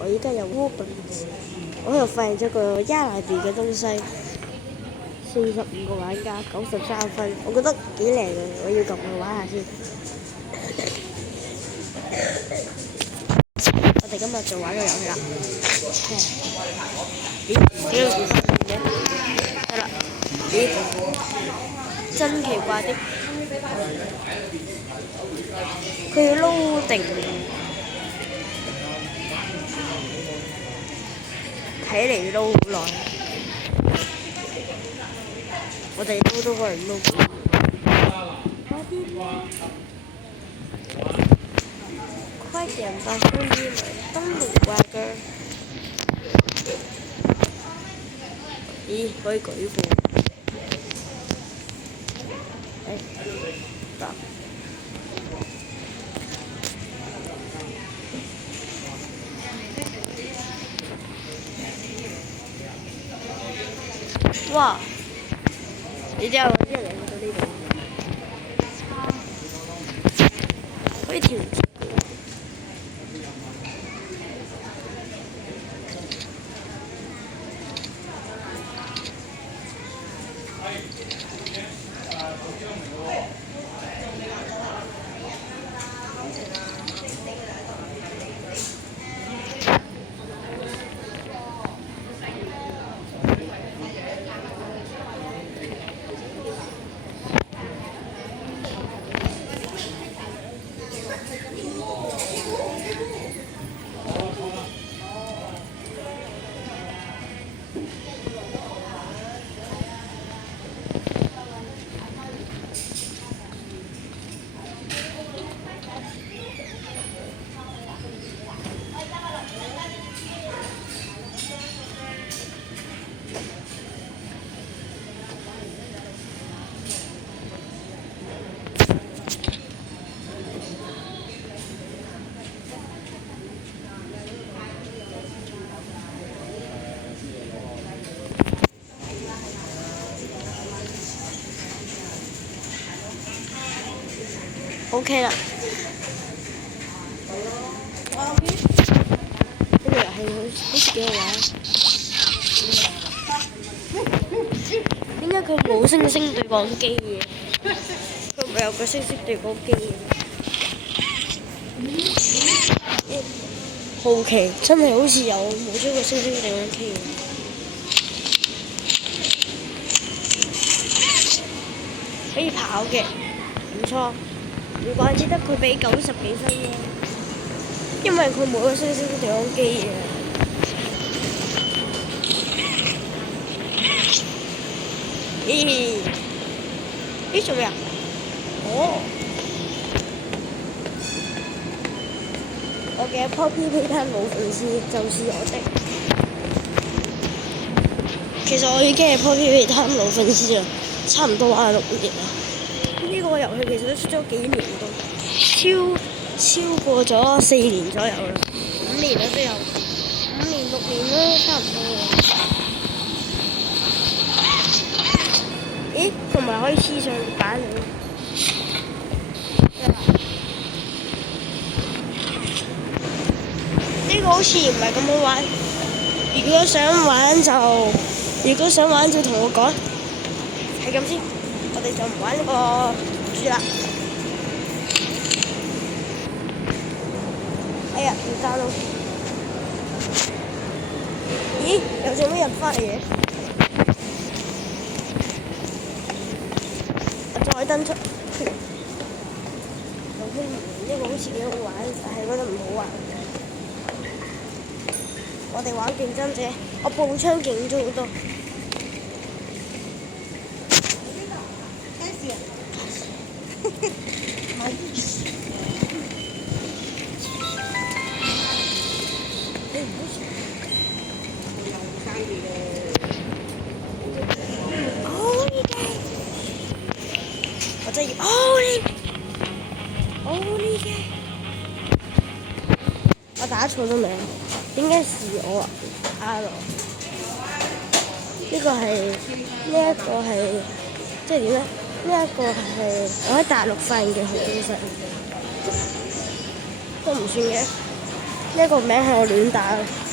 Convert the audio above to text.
我依家有 Roblox，我又發現咗個加拿大嘅東西，45個玩家93分，我覺得幾靚嘅，我要撳去玩下先。我哋今日就玩個遊戲啦。咦？點解唔發現嘅？得啦。咦？真奇怪的，佢要撈定。睇嚟撈好耐，我哋撈都可能撈唔到。快點吧，兄弟們，登錄怪嘅。咦，可以舉報。得。哇！你知我啲人嚟到呢度，可以跳。OK 啦，呢個遊戲好似幾好玩。點解佢冇星星對講機嘅？佢唔係有個星星對講機嘅？好奇，真係好似有冇咗個星星對講機嘅？可以跑嘅，唔錯。唔怪之得佢俾90幾分咯，因為佢冇個星星對講機嘅。咦？咦做咩啊？哦，我嘅 Poppy Playtime 老粉絲就是我的。其實我已經係 Poppy Playtime 老粉絲啦，差唔多玩6年啦。呢個遊戲其實都出咗幾年都，超過咗4年左右啦，5年啦都有，5年6年啦，差唔多喎。咦？同埋可以黐上板嚟。呢個好似唔係咁好玩。如果想玩就同我講，係咁先。我哋就唔玩呢個住啦。哎呀，要download。咦？有做咩人翻嚟嘅？我再登出。呢個好似幾好玩，但係覺得唔好玩。我哋玩競爭者，我步槍勁咗好多。我真係要我打錯咗名，點解是我啊？R 呢個係即係點咧？呢一個係我喺大陸發現嘅好東西，都唔算嘅。呢個名係我亂打嘅。